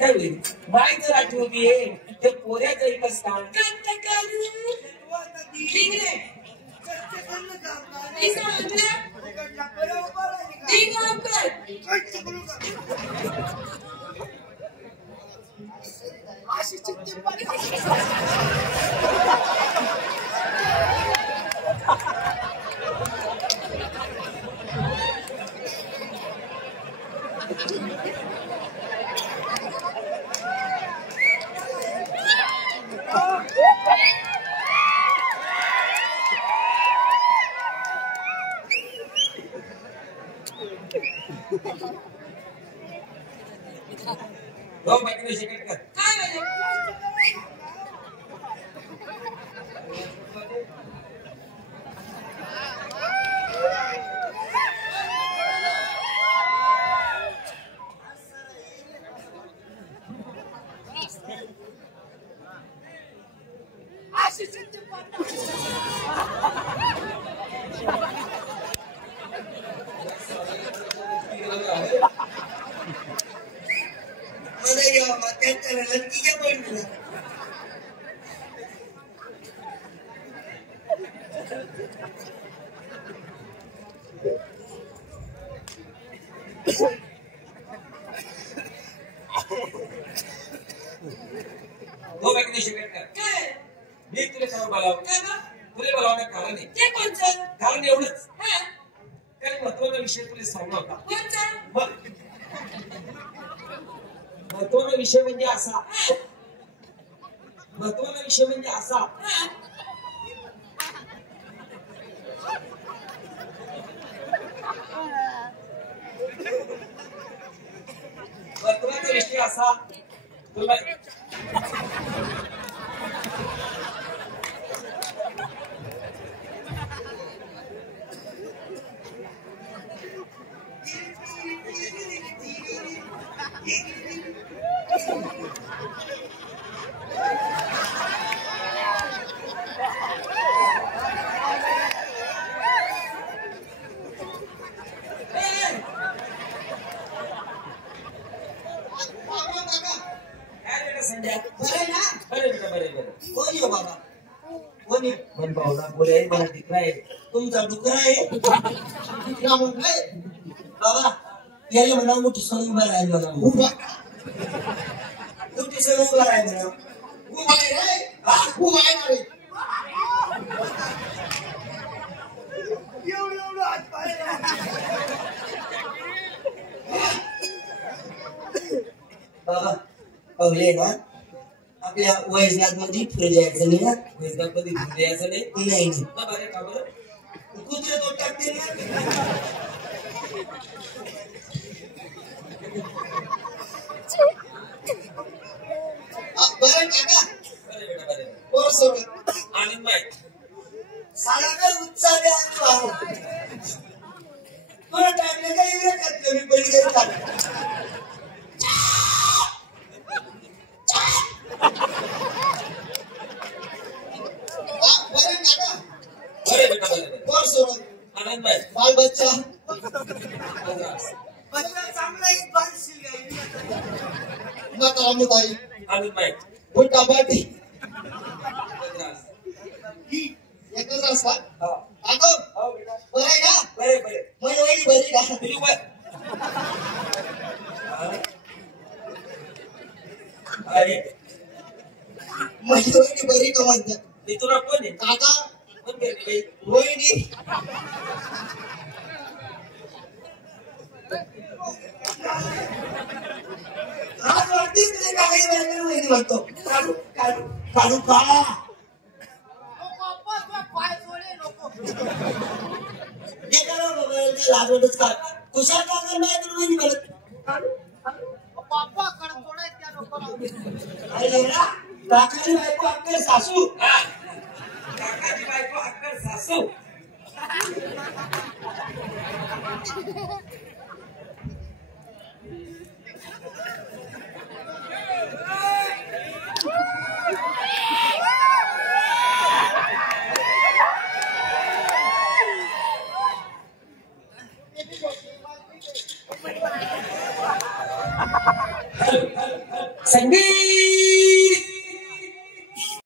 काय होईल बाई जर आठवली आहे ते पोऱ्या जाई कस काम दो बाकी सेकंड कर दो बाकी सेकंड कर काय मी तुला सांगू बोलाव काय ना तुला बोलावण्यात कारण आहे ते कोणचं कारण एवढंच काही महत्त्वाचा विषय तुला सांगणार होता कोणचा महत्त्वाचा विषय म्हणजे असा महत्त्वाचा विषय म्हणजे असा महत्त्वाचा विषय असा तुला तुमचा डुकरा आहे बाबा याला म्हणा मोठी सण उभा राहील म्हणा मोठी सण उभा राहील म्हणा उभा आहे उभा आहे एवढं हात पाय बाबा पहिले ना आपल्या वैजनाथ मध्ये पुढे जायचं नाही ना वैजनाथ मध्ये पुढे जायचं नाही का बरं का बरं कुत्रे तो टाकते ना बरं टाका बरं बेटा बरं कोण सोड आनंद भाई साला काय उत्साह द्या तुला टाकलं काय एवढं करतो मी पलीकडे टाकतो आनंद भाई बाल बच्चा चांगला एक बाल भाई आनंद भाई मोठा पाठी एकच रस्ता बरं आहे ना बरे मनवली बरी का मनवली बरी का म्हणतात मी तुला कोण आहे काका रोहिणी म्हणतो काढू काढू काढू का लागवडच का कुशाल का करणार रोहिणी म्हणत काकाची बायको अक्कल सासू काकाची बायको अक्कल सासू संगीत